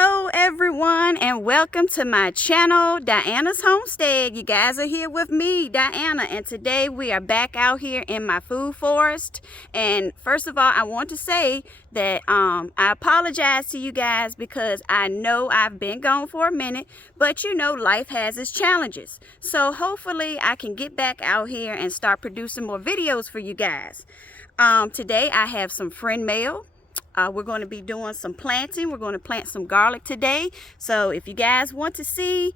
Hello everyone, and welcome to my channel, Diana's Homestead. You guys are here with me, Diana, and today we are back out here in my food forest. And first of all, I want to say that I apologize to you guys because I know I've been gone for a minute, but you know life has its challenges. So hopefully I can get back out here and start producing more videos for you guys. Today I have some friend mail. We're going to be doing some planting. We're going to plant some garlic today. So if you guys want to see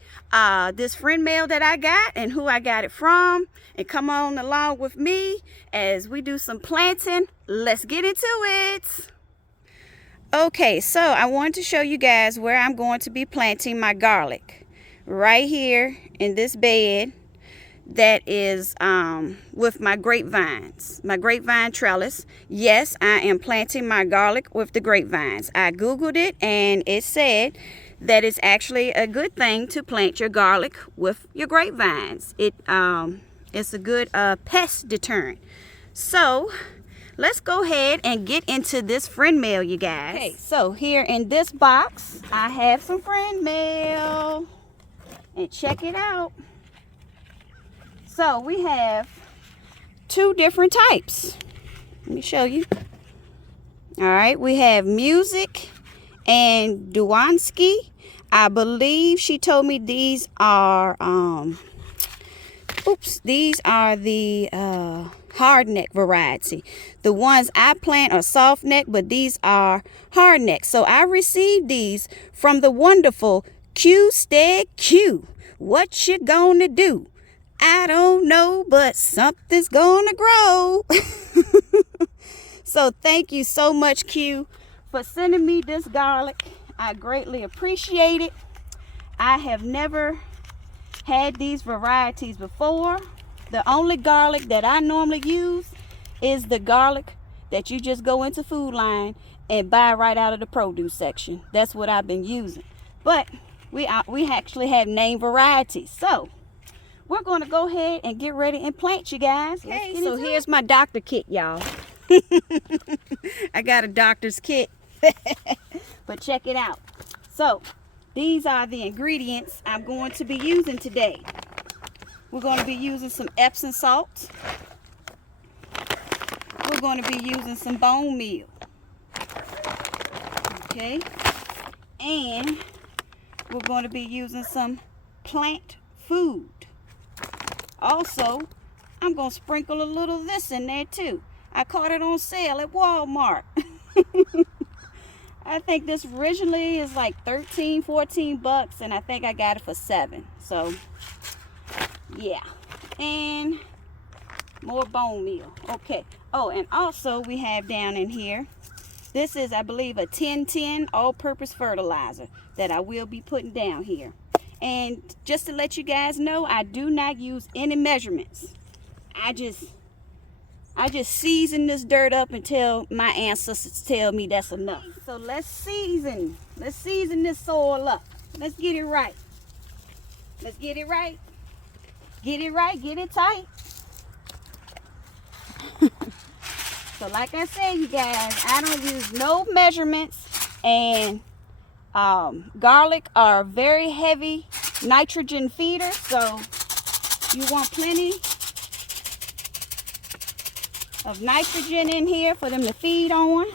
this friend mail that I got and who I got it from, and come on along with me as we do some planting, let's get into it. Okay, so I wanted to show you guys where I'm going to be planting my garlic. Right here in this bed that is with my grapevines, my grapevine trellis. Yes, I am planting my garlic with the grapevines. I googled it and it said that it's actually a good thing to plant your garlic with your grapevines. It's a good pest deterrent. So let's go ahead and get into this friend mail, you guys. Okay, so here in this box I have some friend mail, and check it out. So we have two different types. Let me show you. All right, we have Music and Duansky. I believe she told me these are these are the hard neck variety. The ones I plant are soft neck, but these are hard neck. So I received these from the wonderful Homestead Q. What you gonna do? I don't know, but something's gonna grow. So thank you so much, Q, for sending me this garlic. I greatly appreciate it. I have never had these varieties before. The only garlic that I normally use is the garlic that you just go into Food Line and buy right out of the produce section. That's what I've been using. But we actually have name varieties. So we're going to go ahead and get ready and plant, you guys. Okay, so here's my doctor kit, y'all. I got a doctor's kit. But check it out. So these are the ingredients I'm going to be using today. We're going to be using some Epsom salt. We're going to be using some bone meal. Okay. And we're going to be using some plant food. Also, I'm going to sprinkle a little of this in there too. I caught it on sale at Walmart. I think this originally is like 13, 14 bucks, and I think I got it for 7. So, yeah. And more bone meal. Okay. Oh, and also we have down in here, this is, I believe, a 10-10 all-purpose fertilizer that I will be putting down here. And just to let you guys know, I do not use any measurements. I just season this dirt up until my ancestors tell me that's enough. So let's season this soil up. Let's get it right. Let's get it right. Get it right, get it tight. So like I said, you guys, I don't use no measurements, and garlic are very heavy nitrogen feeders, so you want plenty of nitrogen in here for them to feed on.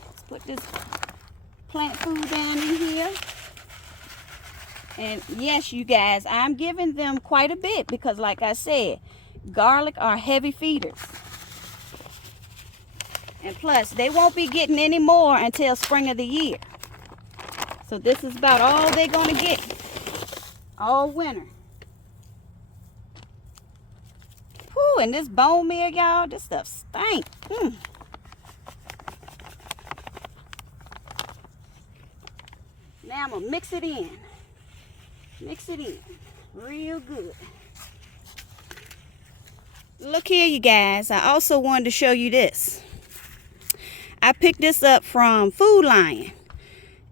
Let's put this plant food down in here. And yes, you guys, I'm giving them quite a bit because like I said, garlic are heavy feeders. And plus, they won't be getting any more until spring of the year. So this is about all they're going to get all winter. Whew, and this bone meal, y'all, this stuff stink. Now I'm going to mix it in. Mix it in real good. Look here, you guys. I also wanted to show you this. I picked this up from Food Line,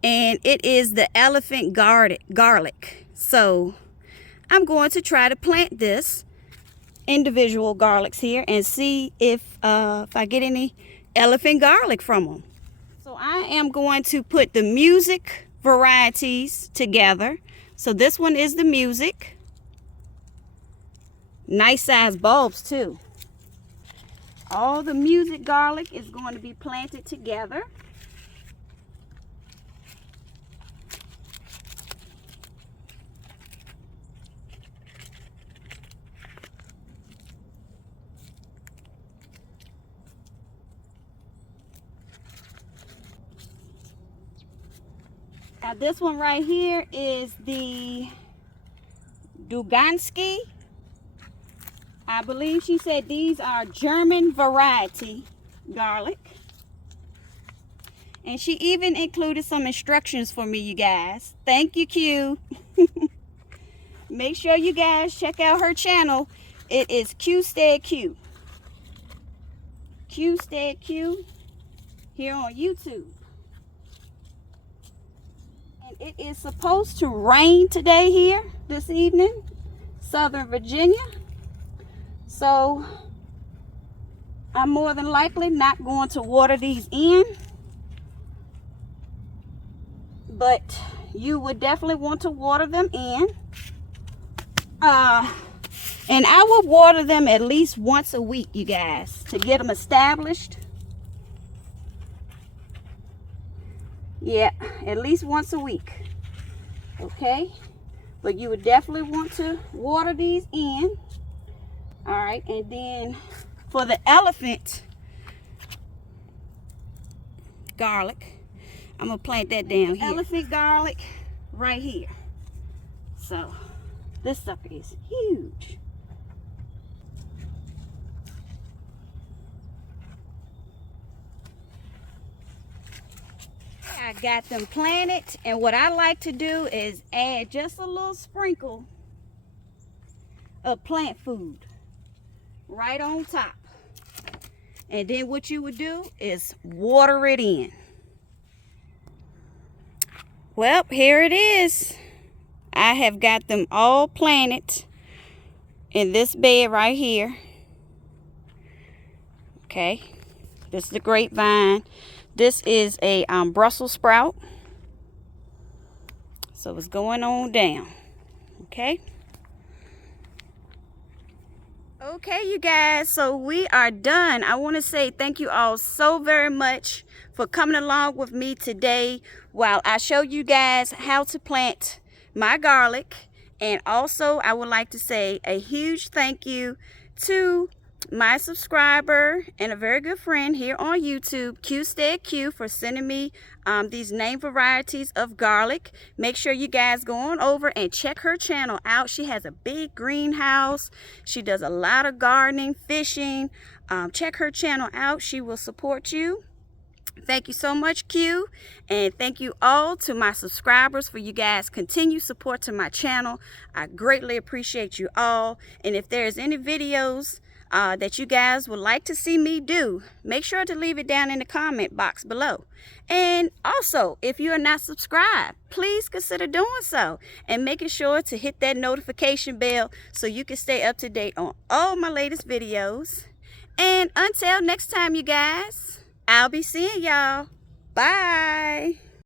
and it is the elephant garlic. So I'm going to try to plant this individual garlics here and see if I get any elephant garlic from them. So I am going to put the music varieties together. So this one is the music. Nice size bulbs too. All the music garlic is going to be planted together. Now this one right here is the Dugansky. I believe she said these are German variety garlic. And she even included some instructions for me, you guys. Thank you, Q. Make sure you guys check out her channel. It is Homestead Q. Homestead Q here on YouTube. And it is supposed to rain today here this evening, Southern Virginia. So I'm more than likely not going to water these in, but you would definitely want to water them in. And I will water them at least once a week, you guys, to get them established. Yeah, at least once a week. Okay, but you would definitely want to water these in. All right, and then for the elephant garlic, I'm gonna plant that down here. Elephant garlic right here. So this sucker is huge. I got them planted, and what I like to do is add just a little sprinkle of plant food right on top. And then what you would do is water it in. Well, here it is. I have got them all planted in this bed right here. Okay, this is the grapevine. This is a Brussels sprout. So it's going on down. Okay. Okay, you guys, so we are done. I want to say thank you all so very much for coming along with me today while I show you guys how to plant my garlic. And also, I would like to say a huge thank you to my subscriber and a very good friend here on YouTube, Homestead Q, for sending me these name varieties of garlic. Make sure you guys go on over and check her channel out. She has a big greenhouse. She does a lot of gardening, fishing. Check her channel out. She will support you. Thank you so much, Q, and thank you all to my subscribers for you guys' continued support to my channel. I greatly appreciate you all, and if there's any videos that you guys would like to see me do, make sure to leave it down in the comment box below. And also, if you are not subscribed, please consider doing so and making sure to hit that notification bell so you can stay up to date on all my latest videos. And until next time, you guys, I'll be seeing y'all. Bye.